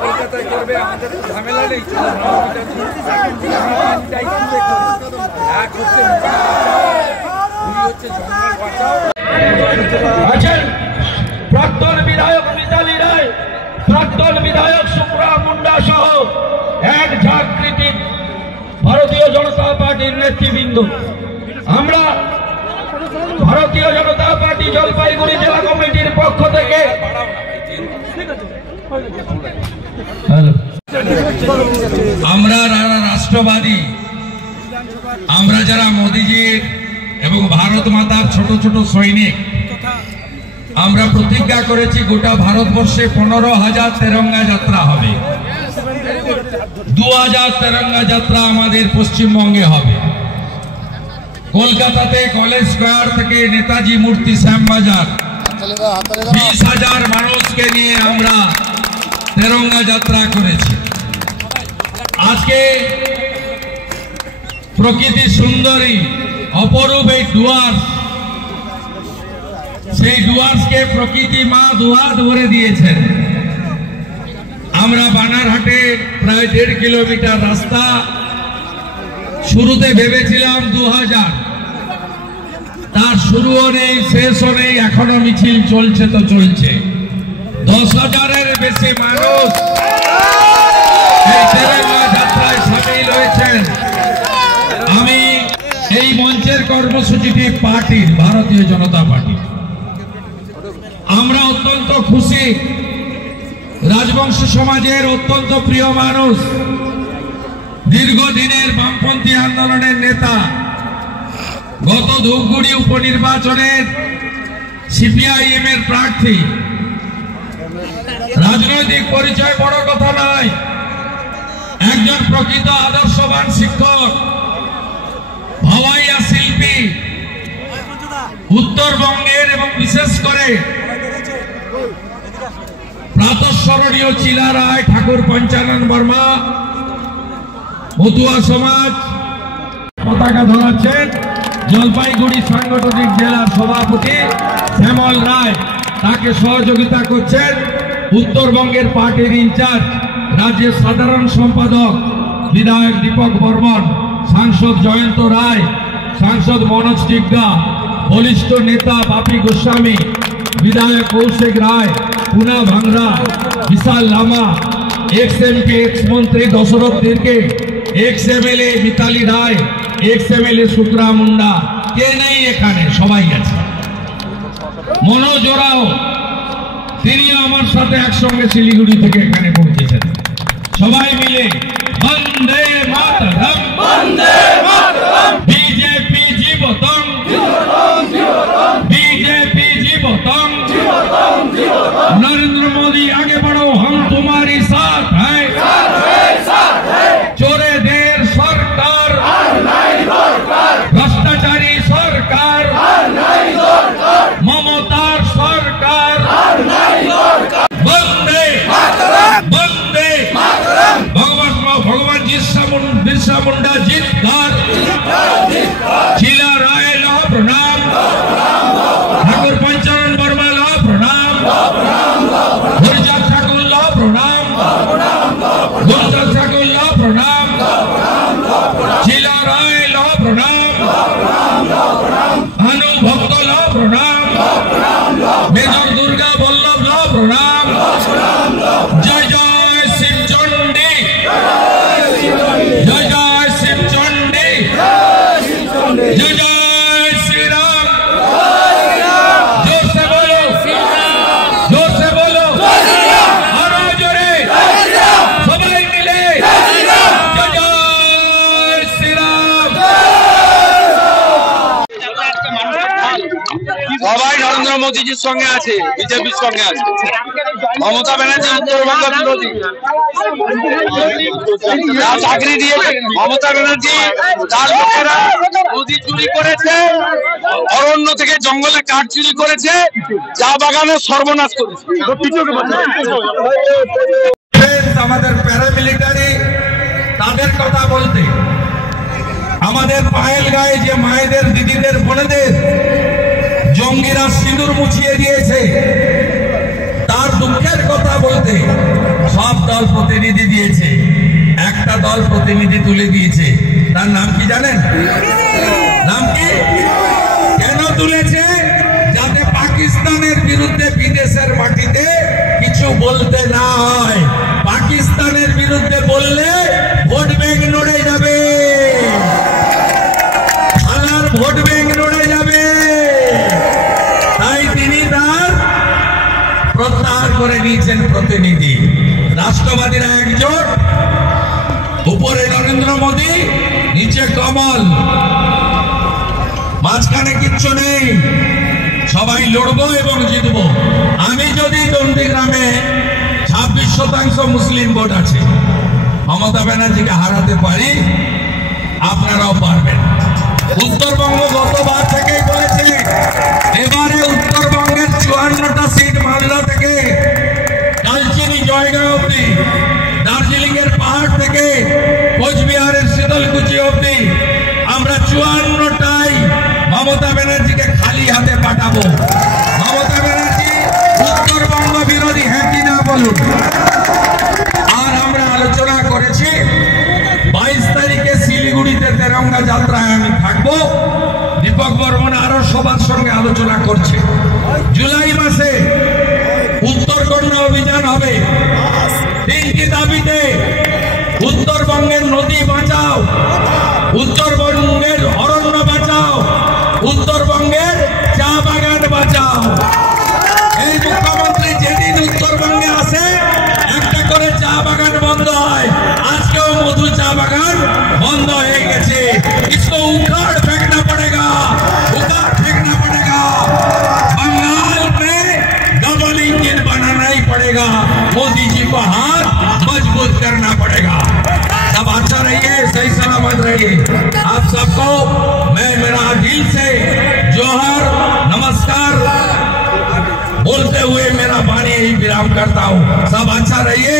কলকাতায় করবে, আমাদের ঝামেলা নেই। এক হচ্ছে জঙ্গল বাঁচাও। আছেন প্রাক্তন বিধায়ক মিতালি রায়, প্রাক্তন বিধায়ক সুপ্রা মুন্ডা সহ এক ঝাঁকৃতি ভারতীয় জনতা পার্টির নেতৃবৃন্দ। আমরা ভারতীয় জনতা পার্টি জলপাইগুড়ি জেলা কমিটির পক্ষ থেকে আমরা রাষ্ট্রবাদী, আমরা যারা মোদীজির এবং ভারত মাতার ছোট ছোট সৈনিক, আমরা প্রতিজ্ঞা করেছি গোটা ভারতবর্ষে 15,000 তেরঙ্গা যাত্রা হবে। 2000 তেরঙ্গা যাত্রা আমাদের পশ্চিমবঙ্গে হবে। কলকাতাতে কলেজ স্কোয়ার থেকে নেতাজি মূর্তি শ্যামবাজার 20,000 মানুষকে নিয়ে আমরা তেরঙ্গা যাত্রা করেছি। আজকে প্রকৃতি সুন্দরী অপরূপ এই ডুয়ার্স, সেই ডুয়ার্সকে প্রকৃতি মা দুহাত ভরে দিয়েছেন। আমরা বানারহাটে প্রায় 1.5 কিলোমিটার রাস্তা শুরুতে ভেবেছিলাম 2000, তার শুরুও নেই শেষও নেই, এখনো মিছিল চলছে তো চলছে। 10,000-এর বেশি মানুষ এই তেরঙ্গা যাত্রায় সামিল হয়েছেন। আমি এই মঞ্চের কর্মসূচিটি পার্টির, ভারতীয় জনতা পার্টি, আমরা অত্যন্ত খুশি। রাজবংশ সমাজের অত্যন্ত প্রিয় মানুষ, দীর্ঘদিনের বামপন্থী আন্দোলনের নেতা, গত ধূপগুড়ি উপনির্বাচনের সিপিআইএম এর প্রার্থী। রাজনৈতিক পরিচয় বড় কথা নয়, একজন প্রকৃত আদর্শবান শিক্ষক, ভাওয়াইয়া শিল্পী, উত্তরবঙ্গের এবং বিশেষ করে প্রাতঃস্মরণীয় চিলা রায়, ঠাকুর পঞ্চানন বর্মা, মতুয়া সমাজ পতাকা ধরাচ্ছেন। জলপাইগুড়ি সাংগঠনিক জেলার সভাপতি শ্যামল রায়, তাকে সহযোগিতা করছেন উত্তরবঙ্গের পার্টির ইনচার্জ, রাজ্যের সাধারণ সম্পাদক বিধায়ক দীপক বর্মন, সাংসদ জয়ন্ত রায়, সাংসদ মনোজ টিগ্গা, বলিষ্ঠ নেতা বাপি গোস্বামী, বিধায়ক কৌশিক রায়, পুনা ভাংরা, বিশাল লামা, এক্স এমপি এক্স মন্ত্রী দশরথ তির্কে, এক্স এমএলএ মিতালি রায়, এক্স এমএলএ সুপ্রা মুন্ডা। কে নেই এখানে? সবাই আছে। মনোজ ওরাও, তিনিও আমার সাথে একসঙ্গে শিলিগুড়ি থেকে এখানে পৌঁছেছেন। সবাই মিলে বন্দে মাতরম, বন্দে মাতরম, বিজেপি জীবতং, बीजेपी जीवतम, नरेंद्र मोदी आगे बढ़ो, हम तुम्हारी साथ हैं, चोरे देर सरकार, भ्रष्टाचारी सरकार, ममतार सरकार, वंदे वंदे भगवान बिरसा मुंडा जितकार, चिला राय ला प्रणाम, ठाकुर पंचानन वर्मा ला प्रणाम, गुरजात ठाकुर ला प्रणाम, गुरजात ठाकुर ला प्रणाम, चिला राय ला प्रणाम, अनु भक्त ला प्रणाम, मेजर दुर्गा बल्लभ ला प्रणाम। जय जय शिव चंडी, जय जय शिव चंडी, जय जय श्री राम। जोर से बोलो, जोर से बोलो, और जोरे सबाई मिले, जय जय श्री राम। সবাই নরেন্দ্র মোদীজির সঙ্গে আছে, বিজেপির সঙ্গে আছে। মমতা ব্যানার্জি উত্তরবঙ্গ বিরোধী, চাকরি দিয়েছে মমতা ব্যানার্জি, তার লোকেরা নদী চুরি করেছে, অরণ্য থেকে জঙ্গলে কাঠ চুরি করেছে, চা বাগানে সর্বনাশ করেছে। আমাদের প্যারামিলিটারি, তাদের কথা বলতে, আমাদের পায়েল গায়ে যে মায়েদের, দিদিদের, বোনেদের জঙ্গিরা সিঁদুর মুছিয়ে দিয়েছে, তার দুঃখের কথা বলতে, প্রতিনিধি দিয়েছে, একটা দল প্রতিনিধি তুলে দিয়েছে। তার নাম কি জানেন? নাম কি? কেন তুলেছে? যাতে পাকিস্তানের বিরুদ্ধে বিদেশের মাটিতে কিছু বলতে না হয়। পাকিস্তানের বিরুদ্ধে বললে ভোট ব্যাংক নড়ে যাবে, খেলার ভোট ব্যাংক নড়ে যাবে। তাই তিনি তার প্রত্যাহার করে নিয়েছেন প্রতিনিধি। রাষ্ট্রবাদীরা একজোট, উপরে নরেন্দ্র মোদী, নিচে কমল, মাঝখানে কিচ্ছু নেই। সবাই লড়বো এবং জিতবো। আমি যদি নন্দীগ্রামে 26% মুসলিম ভোট আছে, মমতা ব্যানার্জিকে হারাতে পারি, আপনারাও পারবেন। উত্তরবঙ্গ গতবার থেকেই বলেছে, এবারে উত্তরবঙ্গের 54টা সিট মালদা থেকে কালচিনি জয়গাঁও অব্দি, দার্জিলিং এর পাহাড় থেকে কোচবিহারের শীতলকুচি অব্দি আমরা 54টাই মমতা ব্যানার্জিকে খালি হাতে পাঠাবো। মমতা ব্যানার্জি উত্তরবঙ্গ বিরোধী, হ্যাঁ কি না বলুন। আর আমরা আলোচনা করেছি 22 তারিখে শিলিগুড়িতে তেরঙ্গা যাত্রায় আমি থাকবো। দীপক বর্মন আরো সবার সঙ্গে আলোচনা করছে। জুলাই মাসে উত্তরকন্যা অভিযান হবে। 3টি দাবিতে, উত্তরবঙ্গের নদী বাঁচাও, উত্তরবঙ্গের অরণ্য বাঁচাও, উত্তরবঙ্গের চা বাগান বাঁচাও। এই মুখ্যমন্ত্রী যেদিন উত্তরবঙ্গে আসে একটা করে চা বাগান বন্ধ হয়। আজকেও মধু চা বাগান বন্ধ হয়ে গেছে। इसको उखाड़ फेंकना पड़ेगा, उखाड़ फेंकना पड़ेगा। बंगाल में डबल इंजन बनाना ही पड़ेगा। मोदी जी को हाथ मजबूत करना पड़ेगा। सब अच्छा रहिए, सही सलामत रहिए। आप सबको मैं मेरा दिल से जोहर नमस्कार बोलते हुए मेरा वाणी यही विराम करता हूँ। सब अच्छा रहिए।